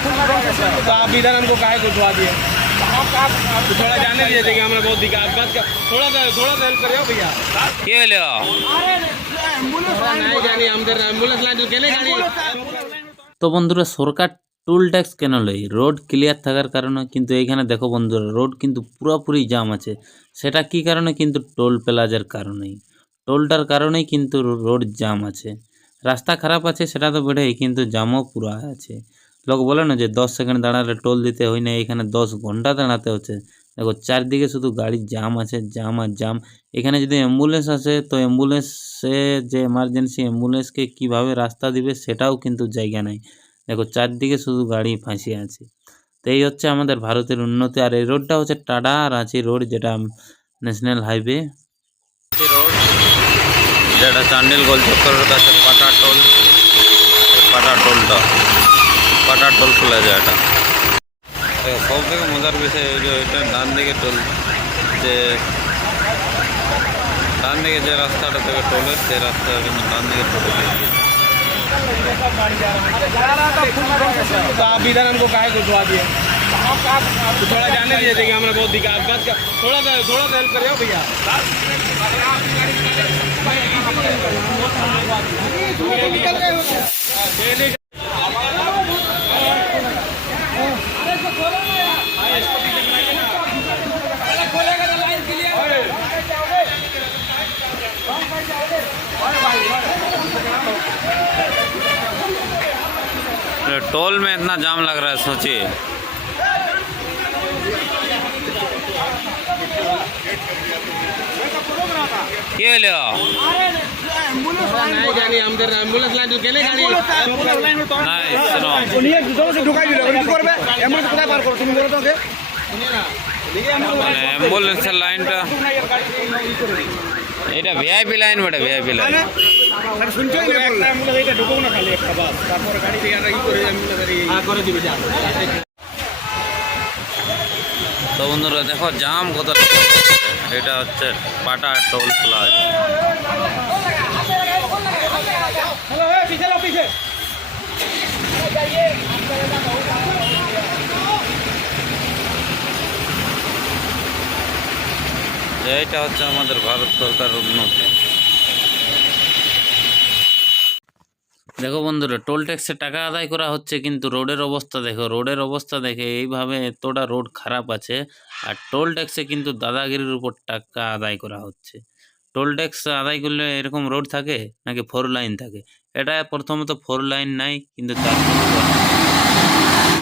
तो आप इधर हमको काहे को दुआ दिए? तो थोड़ा जाने दीजिए, देखिए हमारा बहुत दिक्कत बात का, थोड़ा सा हेल्प करियो भैया। কি হলো? नहीं जानी আমাদের অ্যাম্বুলেন্স লাইন কেনে গাড়ি। তো বন্ধুরা সরকার টোল ট্যাক্স কেন লয়? রোড ক্লিয়ার থাকার কারণে। কিন্তু এইখানে দেখো বন্ধুরা রোড কিন্তু পুরোপুরি জাম আছে। সেটা কি কারণে? কিন্তু টোল প্লাজার কারণেই, টোলটার কারণেই কিন্তু রোড জাম আছে। রাস্তা খারাপ আছে সেটা তো বেড়েই, কিন্তু জামও পুরো আছে। লোক বলে না যে 10 সেকেন্ড দাঁড়ালে টোল দিতে হয় না, এখানে 10 ঘন্টা দাঁড়াতে হচ্ছে। দেখো চারদিকে শুধু গাড়ির জাম আছে, জাম আর জাম। এখানে যদি অ্যাম্বুলেন্স আসে তো অ্যাম্বুলেন্সে যে এমার্জেন্সি অ্যাম্বুলেন্সকে কিভাবে রাস্তা দিবে সেটাও কিন্তু জায়গা নাই। দেখো চারদিকে শুধু গাড়ি ফাঁসিয়ে আছে। তো এই হচ্ছে আমাদের ভারতের উন্নতি। আর এই রোডটা হচ্ছে টাটা রাঁচি রোড, যেটা ন্যাশনাল হাইওয়ে রোড, যেটা চান্ডিল গোলচক্করের কাছে পাটা টোল। পাটা টোলটা পাটা টোল প্লাজা এটা। সব থেকে মজার বিষয় ওই যে এটা ডান দিকে টোল, যে ডান দিকে যে রাস্তাটা থেকে টোলের সেই রাস্তা কিন্তু ডান দিকে টোলে দিয়ে দিয়েছে। तो आप इधर हमको काहे को दुआ दिए? तो थोड़ा जाने दीजिए, देखिए हमारा बहुत दिक्कत बात का, थोड़ा सा हेल्प करियो भैया। टोल में इतना जाम लग रहा है, सोचिए। क्या हलो? नहीं जानी আমাদের অ্যাম্বুলেন্স লাইন কেনে গাড়ি। नहीं सुनो, মানে অ্যাম্বুলেন্সের লাইনটা এটা ভিআইপি লাইন, বেটা ভিআইপি লাইন। তো বন্ধুরা দেখো জাম কত। এটা হচ্ছে পাটা টোল প্লাজা। এইটা হচ্ছে আমাদের ভারত সরকার উন্নতি। দেখো বন্ধুরা টোল ট্যাক্সে টাকা আদায় করা হচ্ছে, কিন্তু রোডের অবস্থা দেখো, রোডের অবস্থা দেখে এইভাবে এতটা রোড খারাপ আছে। আর টোল ট্যাক্সে কিন্তু দাদাগিরির উপর টাকা আদায় করা হচ্ছে। টোল ট্যাক্স আদায় করলে এরকম রোড থাকে নাকি 4 লাইন থাকে? এটা প্রথমত 4 লাইন নাই, কিন্তু তার